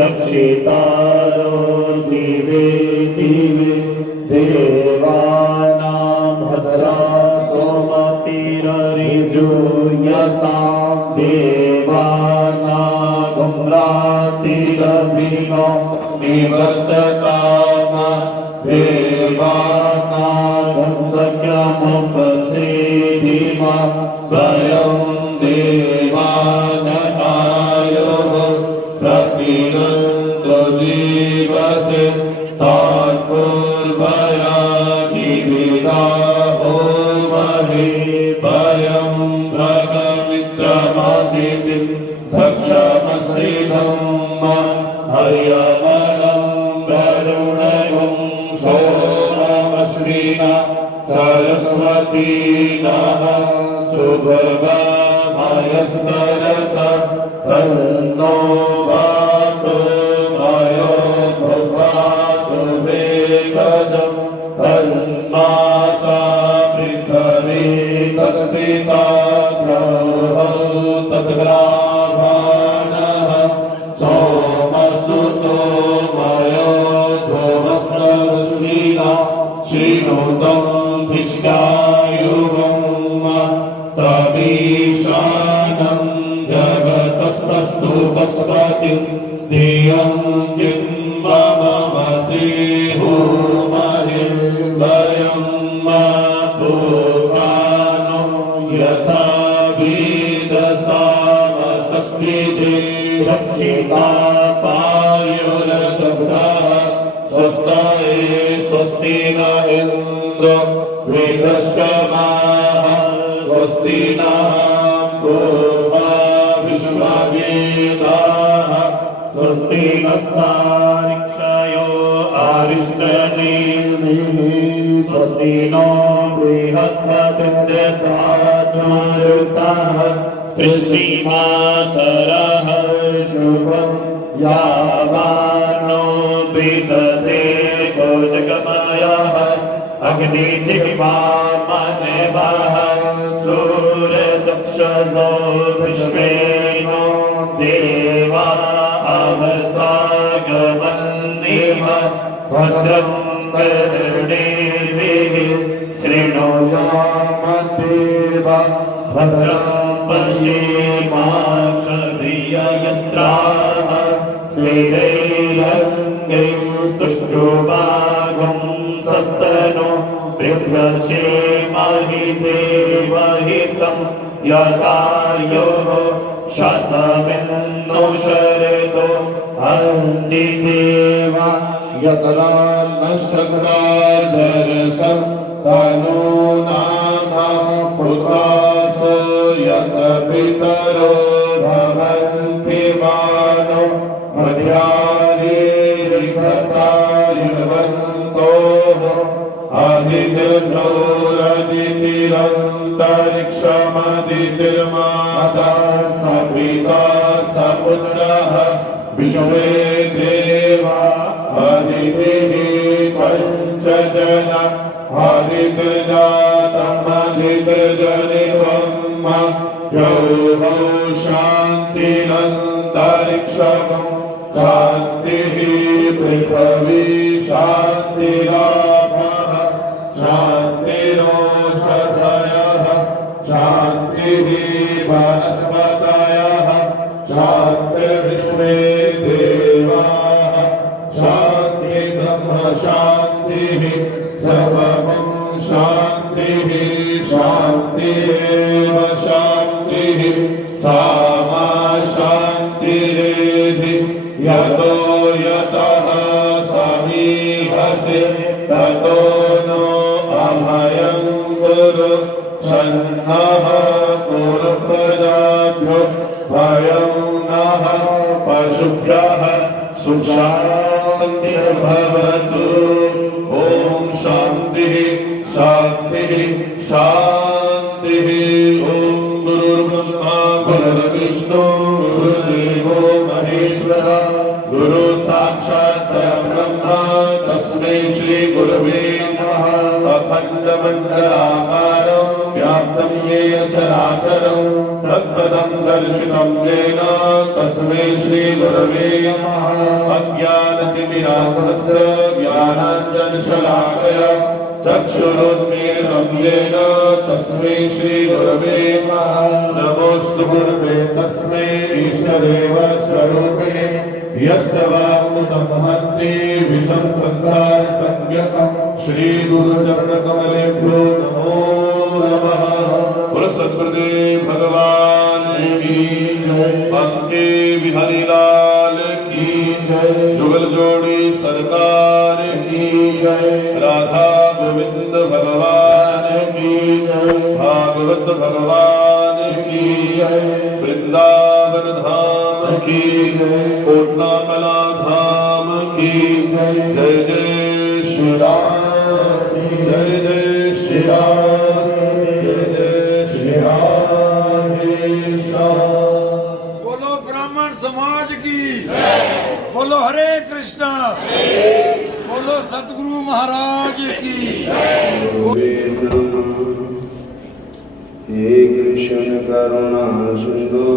रक्षितारो दिवे दिवे देवानां भद्रा सोमतिररिजुयता देवानां गुम्रातिरभिनो निवर्तताम देवानां वंशक्रमुपसेदिम स्वयं देवानकायोः प्रतिनन्द्रजीवसे तात्पूर्वया निवेदा होमहि वयं भगमित्रमादितिं भक्षमश्रिधं हर्यमलं वरुणगं सोममश्रिणा सरस्वतीनः शुभगमयस्तरत तन्नो वातु मयो भवातु वेगजं तन्माता पृथिवी तत्पिता द्रौः तद्ग्राभाणः सोमसुतो मयो धूमस्रश्रीना श्रीनुतं धिष्ठायुगं प्रवीशानं जगतस्तस्तु पस्पतिं धियं जिन्ममसि होमहि वयं भूतानो यथा वेदसामसक्रिते रक्षिता पायुरदग्धः स्वस्ताये स्वस्ति न इन्द्र वेदश्रमाः स्वस्ति नः पूर्वा विश्ववेदाः स्वस्ति नस्तारिक्षयो आरिष्टनेमिः स्वस्ति नो बृहस्पतिर्दधातुरुतः कृष्णिमातरः शुभं यावानो विदधे गोजगमयः अग्निजिह्वामनवः सूर्यचक्षुषो विश्वेनो देवा अवसागमन्निव भद्रं कर्णेभिः शृणुयामदेव भद्रं पश्येमाक्षभिर्यजत्राः स्थिरैरङ्गैस्तुष्टुभागं सस्तनो बृहस्पतिर्महि देवहितं यदायोः शतमिन्नो शरदो हन्ति देवा यतरान्नशक्रादर्शं तनूनां पुत्रासो यत पितरो भवन्ति मानो मध्यादिर्घटायुवन्तोः आदितिरन्तरिक्षमदितिर्माता सपिता सपुत्रः विश्वे देवा अदितिः पञ्चजन आदितजातमदितजनित्वं यौः शान्तिरन्तरिक्षं शान्तिः पृथिवी शान्तिरापः शान्तिरो शान्तिरेव शान्तिः सा मा शान्तिरेधि यतो यतः समीहसे ततो नो अभयं कुरु सन्नः कुरु प्रजाभ्यो भयं नः पशुभ्यः सुशान्तिर्भवतु ॐ शान्तिः शान्तिः शान्तिः ॐ गुरुर्ब्रह्मा गुरुर्विष्णु गुरुर्देवो महेश्वरः गुरु साक्षात् परब्रह्म तस्मै श्री गुरवे नमः अखण्डमण्डलाकारं व्याप्तं येन चराचरं तत्पदं दर्शितं येन तस्मै श्री गुरवे नमः अज्ञानतिमिरान्धस्य ज्ञानाञ्जनशलाकया चक्षुरुन्मीलितं येन तस्मै श्री गुरवे नमः नमोऽस्तु गुरुवे तस्मै ईशदेवस्वरूपिणे यस्य वाङ्मृतं महन्ति विषं संसारसंज्ञकं श्रीगुरुचरणकमलेभ्यो नमो नमः। बोलो सद्गुरुदेव भगवान की जय। पंके बिहारी लाल की जय। जुगल जोड़ी सरकार की जय। राधा गोविंद भगवान की जय। भागवत भगवान की जय। वृंदावन धाम की जय। कोटला कला धाम की जय। जय जय श्री राम जय जय श्री राम जय जय श्री राम। बोलो ब्राह्मण समाज की बोलो हरे कृष्णा बोलो सतगुरु महाराज की हे कृष्ण करुणा सिंधु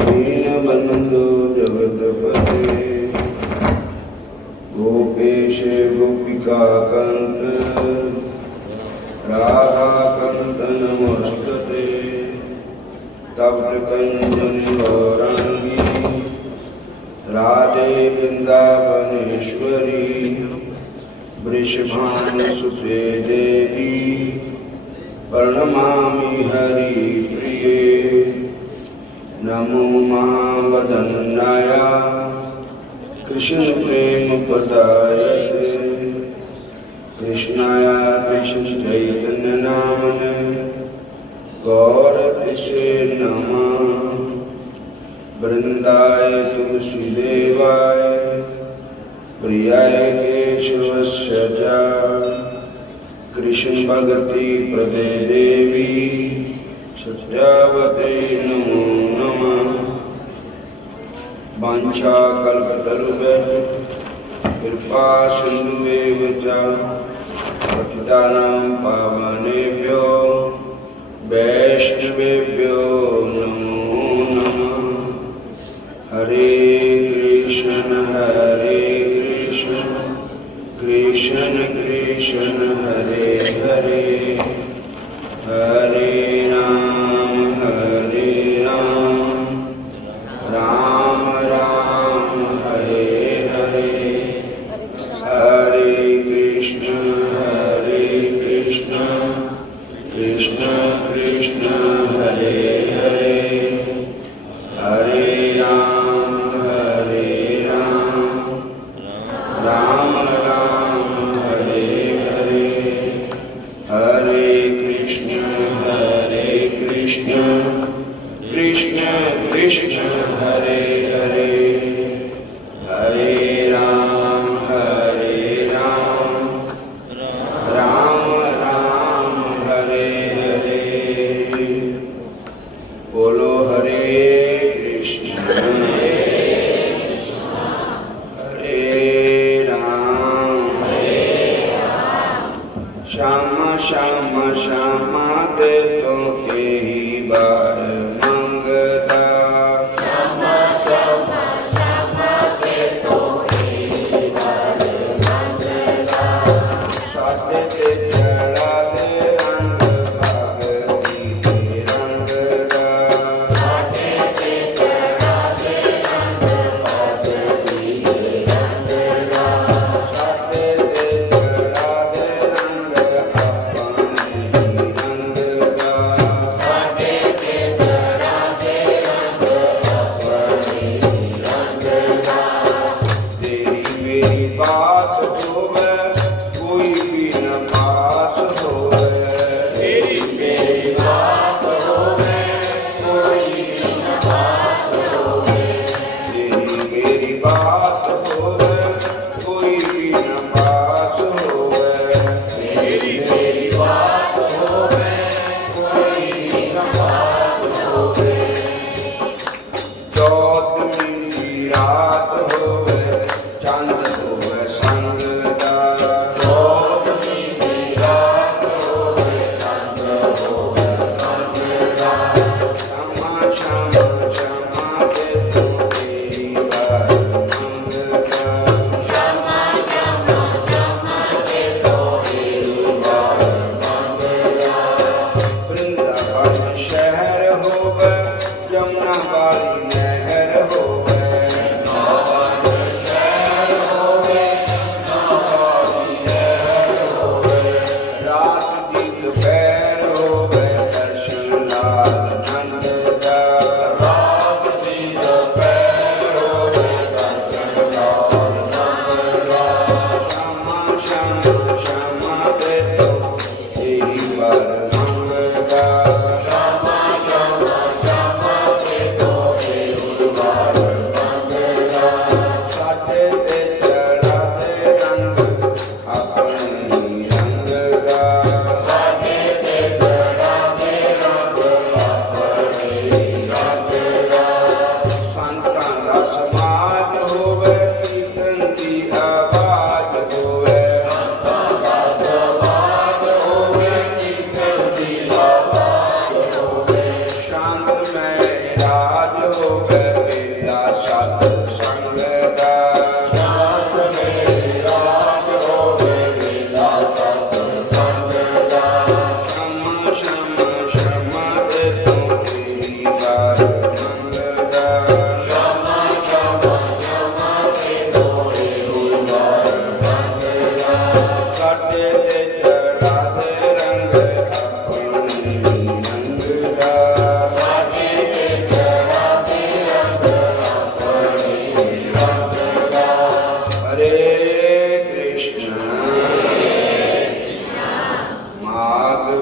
दीनबंधु जगतपते गोपेश गोपिका कांत राधा कांत नमस्तते तप्त कंजन गौरांगी राधे वृंदावनेश्वरी वृषभानुसुते देवी प्रणमामि हरि प्रिये नमो महावदन्नाय कृष्ण प्रेम पदायते कृष्णाय कृष्ण चैतन्य नामने गौरतिसे नमः वृंदाय तुलसीदेवाय प्रियाय केशवस्य च कृष्ण भगवती प्रदे देवी सत्यावते नमो नमः वाञ्छाकल्पतरुभ्यः कृपा सिन्धुभ्येव च पतितानां पावनेभ्यो वैष्णवेभ्यो नमो नमः। हरे कृष्ण कृष्ण कृष्ण हरे हरे हरे राम राम राम हरे हरे हरे कृष्ण कृष्ण कृष्ण हरे हरे हरे राम राम राम हरे हरे हरे कृष्ण कृष्ण कृष्ण हरे हरे हरे राम राम राम हरे हरे। बोलो हरे कृष्ण हरे राम श्यामा श्यामा श्यामा ते तो के ही बार मंगता साथे ते चढ़ा दे रंग भगती के रंगदा साथे ते चढ़ा दे रंग भगती के रंगदा साथे ते चढ़ा दे रंग अपने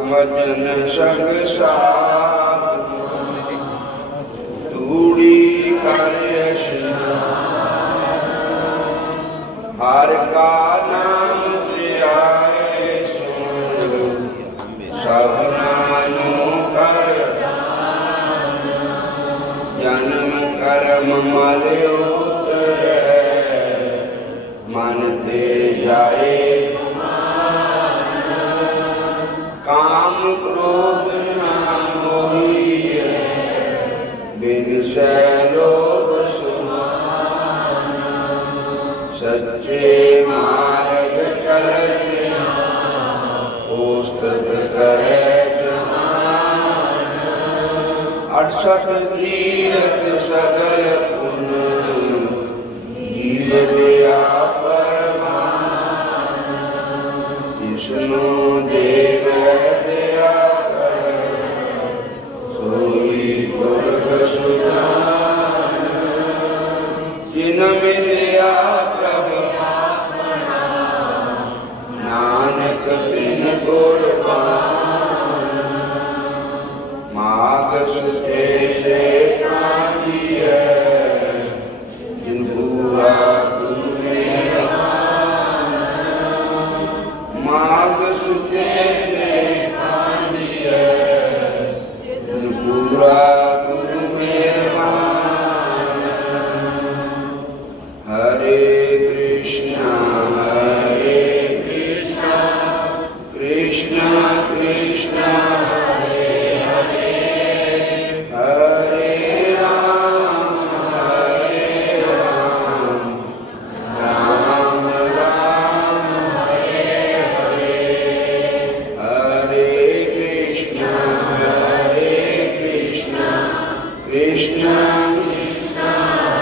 भजन सग साथ तूड़ी कार्य हर का नाम ध्याए सुन सबनानु कर जन्म कर्म मरे उतरे मन ते जाए काम क्रोध न मोहिए बिन से लोभ सुमान सच्चे मार्ग चलते पुस्तक करे जहान 68 तीरथ सगल पुन जीव दया परमान जिसनु देव दया कर सोई पुरख सुजान जिन मिलिया प्रभु नानक बिन गुरबान माग सुते से काटी है जिन पूरा गुरु मेरा माग सुते से काटी है जिन पूरा गुरु मेरा हरे कृष्णा कृष्ण कृष्ण हरे हरे हरे राम राम राम हरे हरे हरे कृष्ण कृष्ण कृष्ण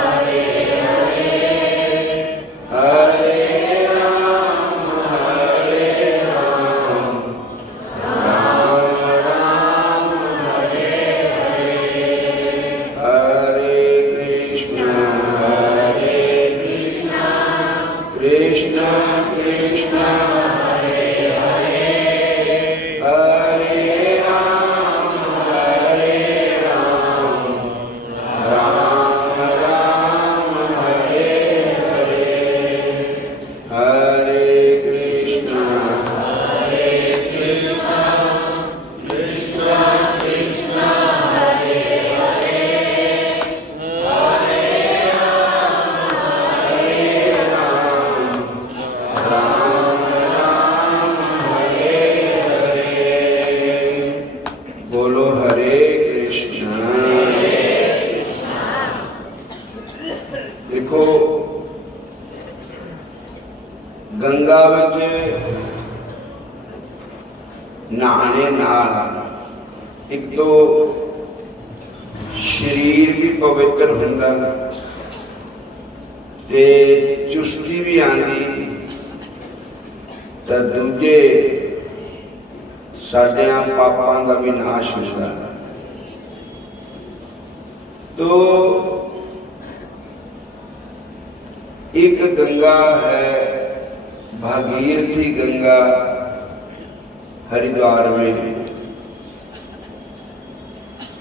हरे हरे हरे राम राम राम हरे हरे हरे कृष्ण कृष्ण कृष्ण हरे हरे हरे राम राम राम हरे हरे हरे कृष्ण कृष्ण कृष्ण हरे हरे हरे राम राम राम हरे हरे बोलो हरे कृष्ण। देखो गंगा विच नहाने नाल एक तो शरीर भी पवित्र हुंदा ते चुस्ती भी आंदी ते दूजे साडियां पापां दा भी नाश हुंदा। तो एक गंगा है भागीरथी गंगा हरिद्वार में,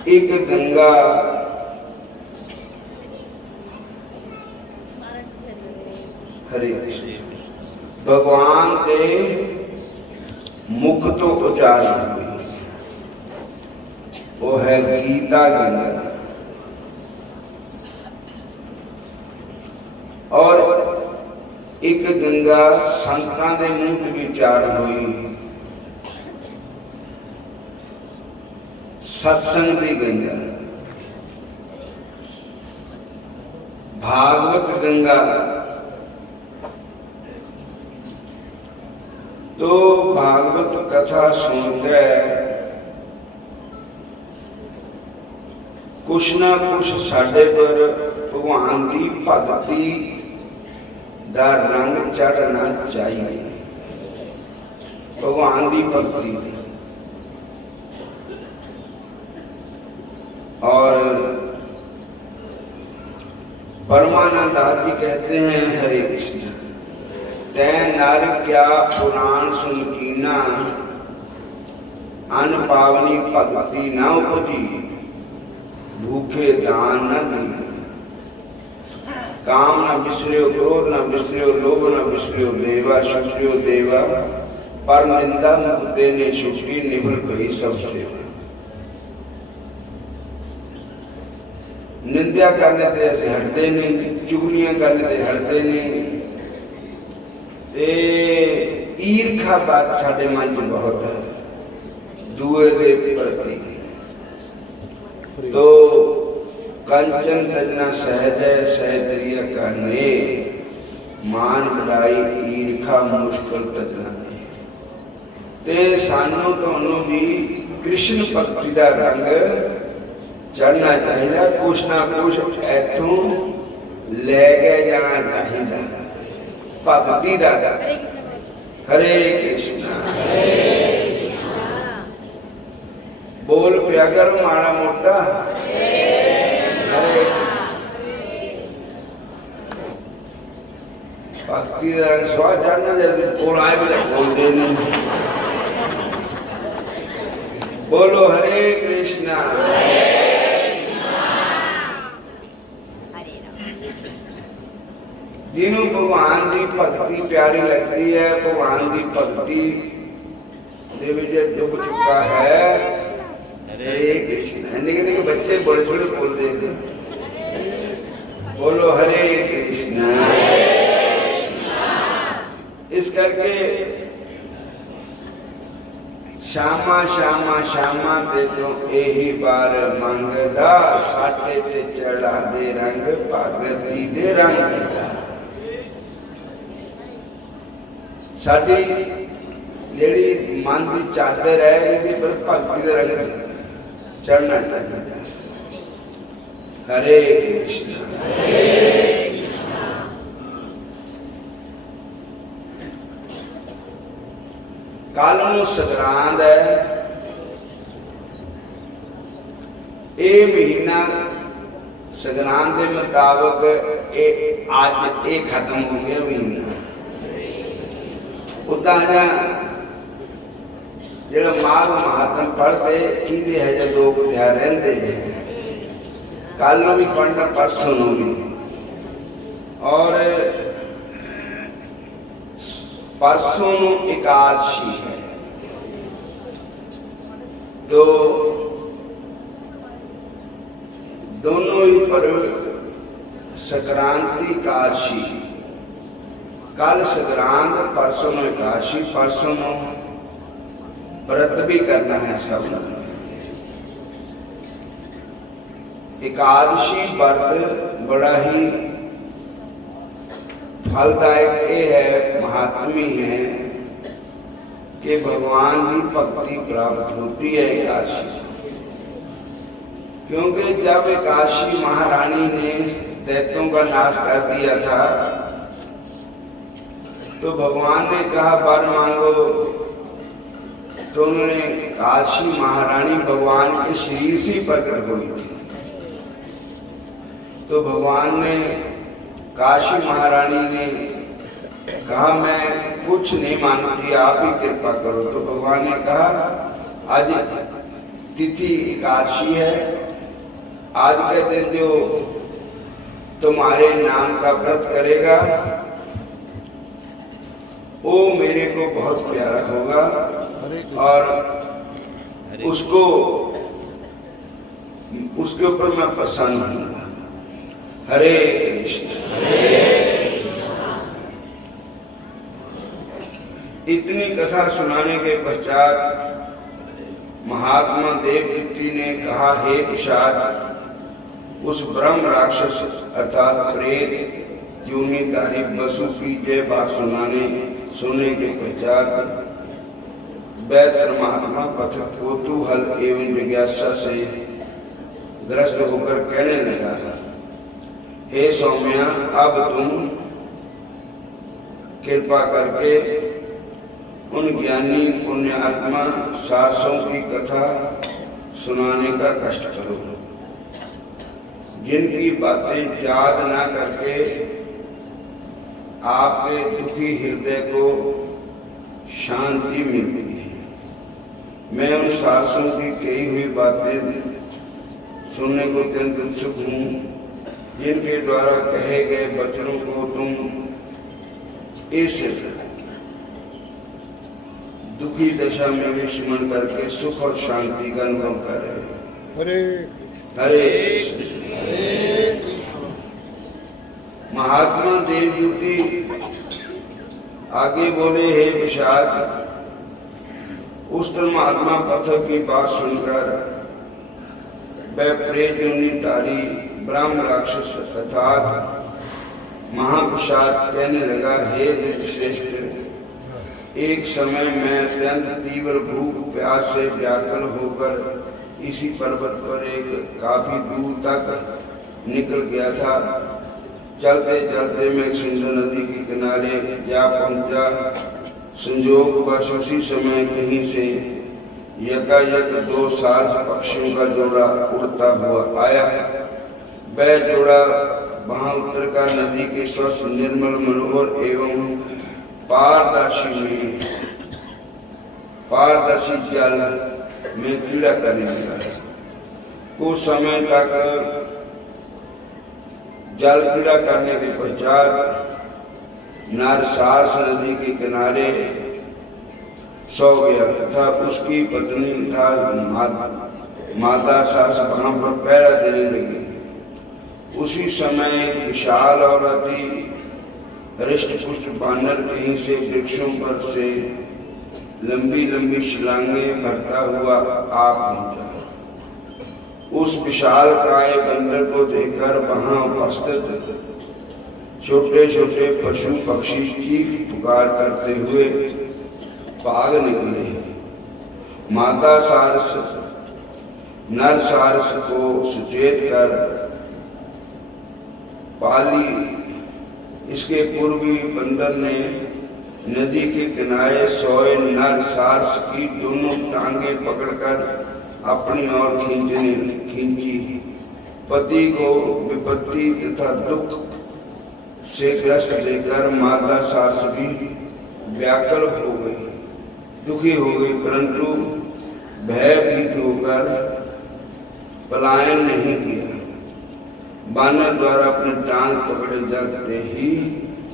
एक गंगा हरे भगवान के मुख तो उच्चारण हुई, वो है गीता गंगा। और एक गंगा संतां दे मुंह ते विचार हुई, सत्संग दी गंगा। भागवत गंगा तो भागवत कथा सुनकर कुछ ना कुछ साडे पर भगवान की भगती दा रंग चढ़ना चाहिए, भगवान की भक्ति। और परमानंद आदि कहते हैं हरे कृष्ण तै नर क्या पुराण सुन कीना अन्न पावनी भक्ति न उपजी, भूखे दान न दी। काम न विसर्यो, क्रोध न विसर्यो, लोभ न विसर्यो देवा, शक्तियो देवा, पर निंदा मुक्ते ने छुट्टी, निभल भई सब सेवा। निंदा करने ते ऐसे हटते नहीं, चुगलियां करने ते हटते नहीं, ते ईर्खा बात साडे मन च बहुत है दूए दे प्रति। तो कंचन तजना सहज है, सहतरिया का ने, मान बढ़ाई ईर्खा मुश्किल तजना ने। ते सानू दोनों भी कृष्ण भक्ति का रंग चढ़ना चाहिए, कुछ ना कुछ ऐथों ले के जाना चाहिए भक्ति का। हरे कृष्णा बोल पिया करो माड़ा मोटा। हरे भक्ति का रंग स्वाद चढ़ना चाहिए, बोलाए भी बोल देने। बोलो हरे कृष्णा। जिन्हों भगवान की भक्ति प्यारी लगती है, भगवान की भक्ति दे विच डुब चुका है। हरे कृष्ण। निके निके बच्चे बड़े छोटे बोलते हैं, बोलो हरे कृष्ण। इस करके श्यामा श्यामा श्यामा ते तो यही बार मंगदा, साटे ते चढ़ा दे रंग भगती दे रंग दा। साडी जेड़ी मन की चादर है, ये पर भक्ति का रंग चढ़ना चाहिए। हरे कृष्ण। कल नूं संगरांद है, ये महीना संगरांद के मुताबिक अज ये खत्म हो गया महीना। उदा जो माघ महात्म पढ़ते ये हजे 2 अध्याय रहिंदे हैं, कल भी पढ़ना परसों भी, और परसों एकादशी है। तो दोनों ही पर्व संक्रांति एकादशी, कल संक्रांत परसों एकादशी, परसों व्रत भी करना है सब। एकादशी व्रत बड़ा ही फलदायक ये है, महात्मी है कि भगवान की भक्ति प्राप्त होती है एकादशी। क्योंकि जब एकादशी महारानी ने दैत्यों का नाश कर दिया था, तो भगवान ने कहा वर मांगो, तो उन्होंने काशी महारानी भगवान के शरीर से प्रकट हुई थी। तो भगवान ने, काशी महारानी ने कहा मैं कुछ नहीं मांगती, आप ही कृपा करो। तो भगवान ने कहा आज तिथि एकादशी है, आज के दिन जो तुम्हारे नाम का व्रत करेगा वो मेरे को बहुत प्यारा होगा, और उसके ऊपर मैं प्रसन्न हूँगा। हरे कृष्ण। इतनी कथा सुनाने के पश्चात महात्मा देवदूती ने कहा, हे पिशाच, उस ब्रह्म राक्षस अर्थात प्रेत जूनीधारी वसु की जय बात सुनने के पश्चात वह धर्मात्मा पथित कौतूहल एवं जिज्ञासा से ग्रस्त होकर कहने लगा, हे सौम्या, अब तुम कृपा करके उन ज्ञानी पुण्यात्मा सासों की कथा सुनाने का कष्ट करो, जिनकी बातें याद ना करके आपके दुखी हृदय को शांति मिलती है। मैं उन सासों की कही हुई बातें सुनने को अत्यंत उत्सुक हूँ, जिनके द्वारा कहे गए वचनों को तुम इस दुखी दशा में भी स्मरण करके सुख और शांति का अनुभव कर रहे हो। हरे हरे महात्मा देवदूती आगे बोले, हे विषाद, उस तरह महात्मा पथक की बात सुनकर वह प्रेत योनि तारी ब्राह्म राक्षस अर्थात महाविषाद कहने लगा, हे श्रेष्ठ, एक समय मैं अत्यंत तीव्र भूख प्यास से व्याकुल होकर इसी पर्वत पर एक काफी दूर तक निकल गया था। चलते चलते मैं एक सुंदर नदी के किनारे जा पहुंचा। संजोगवश उसी समय कहीं से यकायक 2 सार्स पक्षियों का जोड़ा उड़ता हुआ आया। वह जोड़ा वहां उतरकर नदी के स्वच्छ निर्मल मनोहर एवं पारदर्शी जल में क्रीड़ा करने लगा। कुछ समय तक जल क्रीड़ा करने के पश्चात नरसार्स नदी के किनारे सो गया तथा उसकी पत्नी तथा माता सास वहां पर पहरा देने लगी। उसी समय एक विशाल और अति हृष्ट-पुष्ट बानर कहीं से वृक्षों पर से लंबी लंबी छलांगें भरता हुआ आ पहुंचा। उस विशाल काय बंदर को देखकर वहां उपस्थित छोटे छोटे पशु पक्षी चीख पुकार करते हुए भाग निकले। माता सारस नर सारस को सुचेत कर पाली। इसके पूर्वी बंदर ने नदी के किनारे सोए नर सारस की दोनों टांगे पकड़कर अपनी ओर खींची। पति को विपत्ति तथा दुख से ग्रस्त देकर माता सारस भी व्याकुल हो गई, दुखी हो गई, परंतु भयभीत होकर पलायन नहीं किया। बानर द्वारा अपने टांग पकड़े जाते ही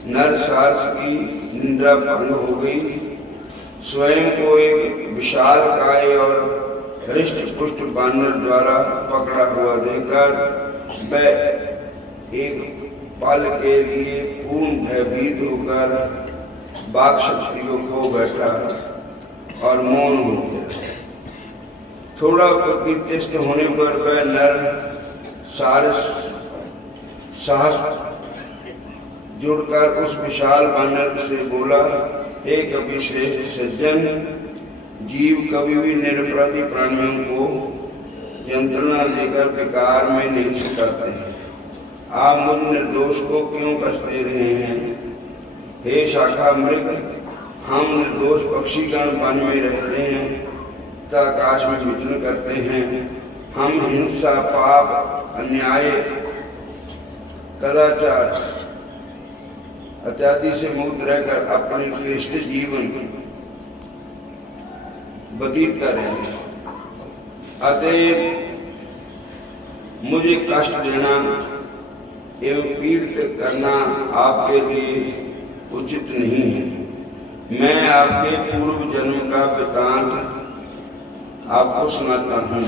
नर सारस की निंद्रा भंग हो गई। स्वयं को एक विशाल काय और हृष्ट पुष्ट बानर द्वारा पकड़ा हुआ देखकर वह एक पल के लिए पूर्ण भयभीत होकर वाक शक्ति को खो बैठा और मौन हो गया। थोड़ा प्रतिष्ठ होने पर वह नर सारस साहस जुड़कर उस विशाल बानर से बोला, हे कवि श्रेष्ठ सज्जन, जीव कभी भी निरपराधी प्राणियों को यंत्रणा देकर बेकार में नहीं सुखाते हैं। आप मुझ निर्दोष को क्यों कष्ट दे रहे हैं? हे शाखा मृग, हम निर्दोष पक्षीगण वन में रहते हैं तथा आकाश में विचरण करते हैं। हम हिंसा, पाप, अन्याय, कदाचार इत्यादि से मुक्त रहकर अपनी कृष्ण जीवन व्यतीत कर रहे हैं। अतएव मुझे कष्ट देना एवं पीड़ित करना आपके लिए उचित नहीं है। मैं आपके पूर्व जन्म का वृतांत आपको सुनाता हूँ।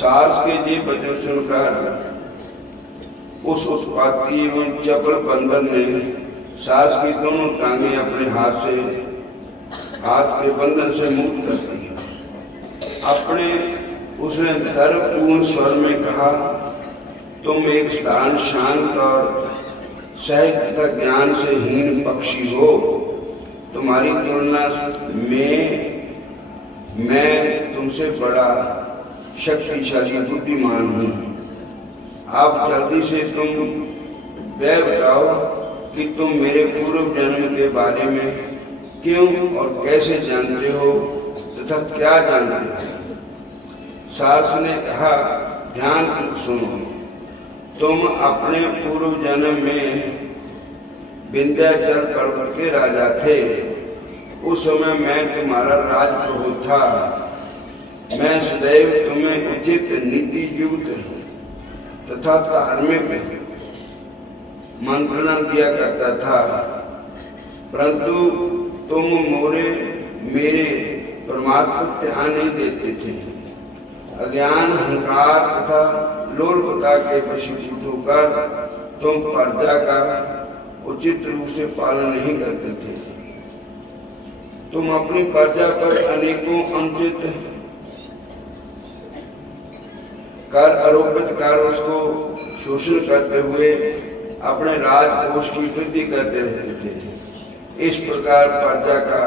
सारस के ये वचन सुनकर उस उत्पाती एवं चपल बंदर ने सारस की दोनों टांगें अपने हाथ के बंधन से मुक्त कर दी। उसने धर्मपूर्ण स्वर में कहा, तुम एक शांत और सहज तथा ज्ञान से हीन पक्षी हो। तुम्हारी तुलना में मैं तुमसे बड़ा शक्तिशाली बुद्धिमान हूँ। आप जल्दी से तुम वह बताओ कि तुम मेरे पूर्व जन्म के बारे में क्यों और कैसे जानते हो तथा क्या जानते हो? सारस ने कहा, ध्यान सुनो। तुम अपने पूर्व जन्म में विंध्याचल पर्वत के राजा थे। उस समय मैं तुम्हारा राजप्रभु था। मैं सदैव तुम्हें उचित नीति युक्त तथा धार्मिक मंत्रणा दिया करता था, परंतु तुम मेरे परमात्मा को ध्यान नहीं देते थे। अज्ञान, अहंकार तथा लोलुपता के वशीभूत होकर तुम प्रजा का उचित रूप से पालन नहीं करते थे। तुम अपनी प्रजा पर अनेकों अनुचित कर आरोपित कर उसको शोषण करते हुए अपने राजकोष की वृद्धि करते रहते थे। इस प्रकार प्रजा का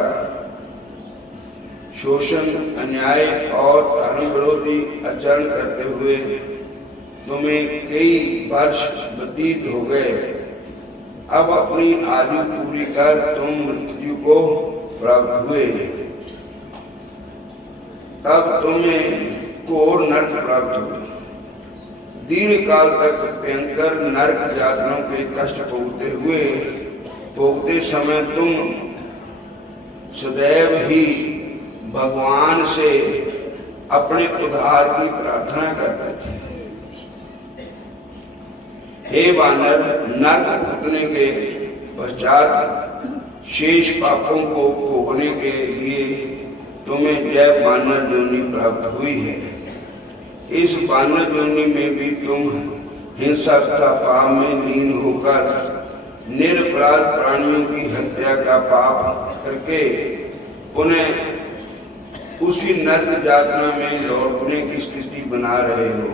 शोषण, अन्याय और धर्म विरोधी आचरण करते हुए तुम्हें कई वर्ष व्यतीत हो गए। अब अपनी आयु पूरी कर तुम मृत्यु को प्राप्त हुए। तब तुम्हें घोर नरक प्राप्त हुए। दीर्घ काल तक भयंकर नरक यातनाओं के कष्ट भोगते समय तुम सदैव ही भगवान से अपने उद्धार की प्रार्थना करते थे। हे वानर, नरक भुगतने के पश्चात शेष पापों को भोगने के लिए तुम्हें जय वानर योनि प्राप्त हुई है। इस वानर योनि में भी तुम हिंसा तथा पाप में लीन होकर निरपराध प्राणियों की हत्या का पाप करके उन्हें उसी नरक यातना में लौटने की स्थिति बना रहे हो।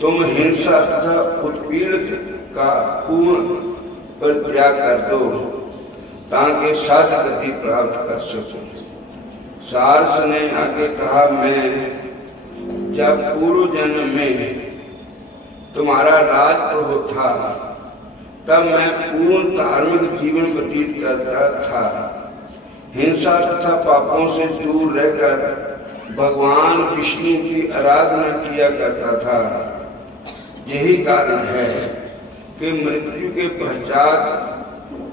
तुम हिंसा तथा उत्पीड़ित का पूर्ण परित्याग कर दो ताकि सद्गति प्राप्त कर सको। सारस ने आगे कहा, मैं जब पूर्व जन्म में तुम्हारा राजप्रभु था तब मैं पूर्ण धार्मिक जीवन व्यतीत करता था। हिंसा तथा पापों से दूर रहकर भगवान विष्णु की आराधना किया करता था। यही कारण है कि मृत्यु के पश्चात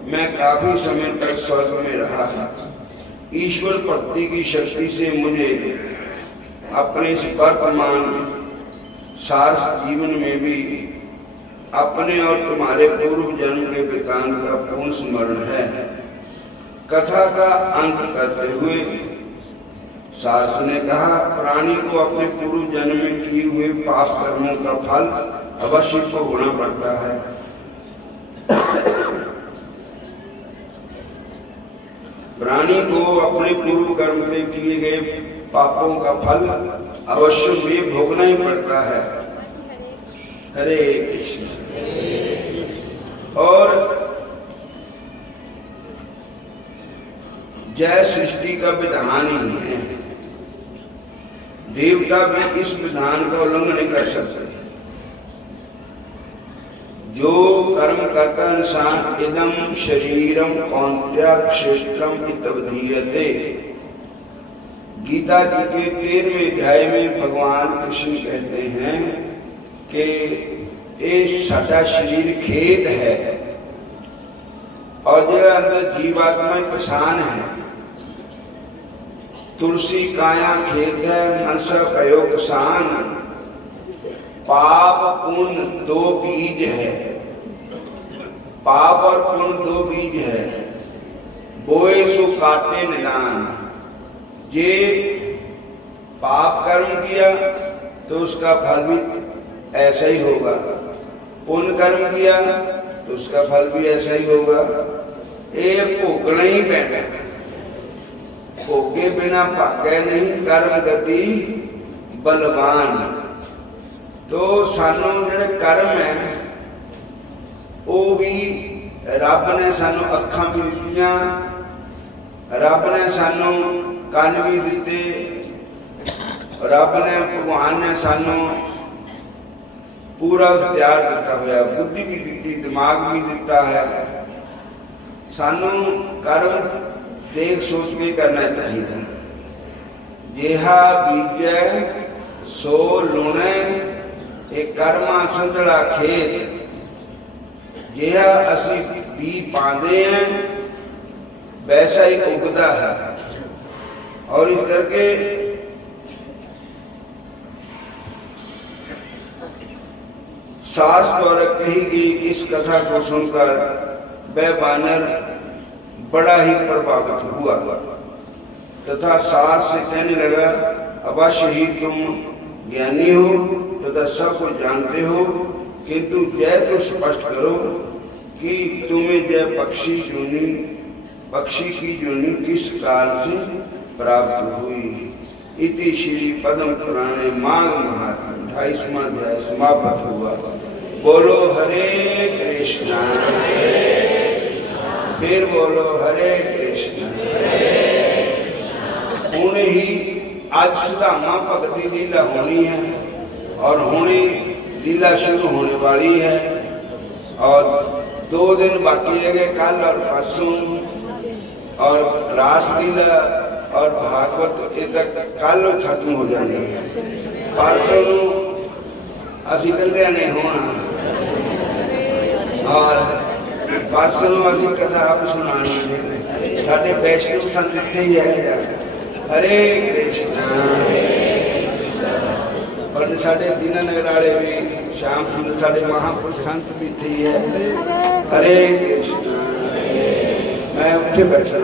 मैं काफी समय तक स्वर्ग में रहा। ईश्वर भक्ति की शक्ति से मुझे अपने इस वर्तमान सारस जीवन में भी अपने और तुम्हारे पूर्व जन्म के वृतांत का पूर्ण स्मरण है। कथा का अंत करते हुए सारस ने कहा, प्राणी को अपने पूर्व जन्म में किए हुए पाप कर्मों का फल अवश्य भोगना पड़ता है। प्राणी को अपने पूर्व कर्म के किए गए पापों का फल अवश्य में भोगना ही पड़ता है। हरे कृष्ण। और जय सृष्टि का विधान ही है। देवता भी इस विधान का उल्लंघन नहीं कर सकते। जो कर्म करता इंसान इदम शरीरम कौन्त्या क्षेत्रम इतवधीयते। गीता जी के 13वें अध्याय में भगवान कृष्ण कहते हैं कि ये साडा शरीर खेत है और जो अंदर जीवात्मा किसान है। तुलसी काया खेत है, मनसा भयो किसान। पाप पुण्य दो बीज है। पाप और पुण्य दो बीज है। बोए सो काटे निदान। ये पाप कर्म किया तो उसका फल भी ऐसा ही होगा। पुण्य कर्म किया तो उसका फल भी ऐसा ही होगा। ये भोगना ही पैना है। भोगे बिना भागे नहीं, कर्म गति बलवान। तो सानू जिहड़े कर्म है वो भी रब ने सानू अखां भी दित्तियां, रब ने सानू कान भी दिते, रब ने भगवान ने सानू पूरा इख्तियार दिता होया, बुद्धि भी दी, दिमाग भी दिता है। सानू कर्म देख सोच के करना चाहिए। जेहा बीजै सो लुणे, एक कर्मा संधड़ा खेत। जेहा असी बी पाते हैं वैसा ही उगता है। और इस करके सास द्वारा कही गई इस कथा को सुनकर वह बानर बड़ा ही प्रभावित हुआ तथा सास से कहने लगा, अवश्य ही तुम ज्ञानी हो तथा सब कुछ जानते हो, किंतु जय तो स्पष्ट करो कि तुम्हें जय पक्षी की जोनी किस काल से प्राप्त हुई। इति श्री पद्म पुराणे माघ महात्म्य 28वां अध्याय समाप्त हुआ। बोलो हरे कृष्णा, फिर बोलो हरे कृष्णा। हुणे ही आज सुदामा भगती लीला होनी है और हुणे लीला शुरू होने वाली है और 2 दिन बाकी रह गए, कल और परसों। और रासलीला और भागवत ये तक कल खत्म हो जानी है। परसों असी कल्याणे होना और परसों असी कथा आप सुनानी है। साडे वैष्णव संत इत्थे ही है। हरे कृष्णा। और साडे दीनानगर वाले भी श्याम सुंदर साडे महापुरुष संत भी इत्थे ही है। हरे कृष्णा। मैं उठे बैठा।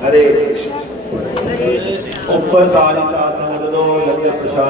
हरे कृष्ण। ऊपर ताली साथ संगत दो लगे प्रसाद।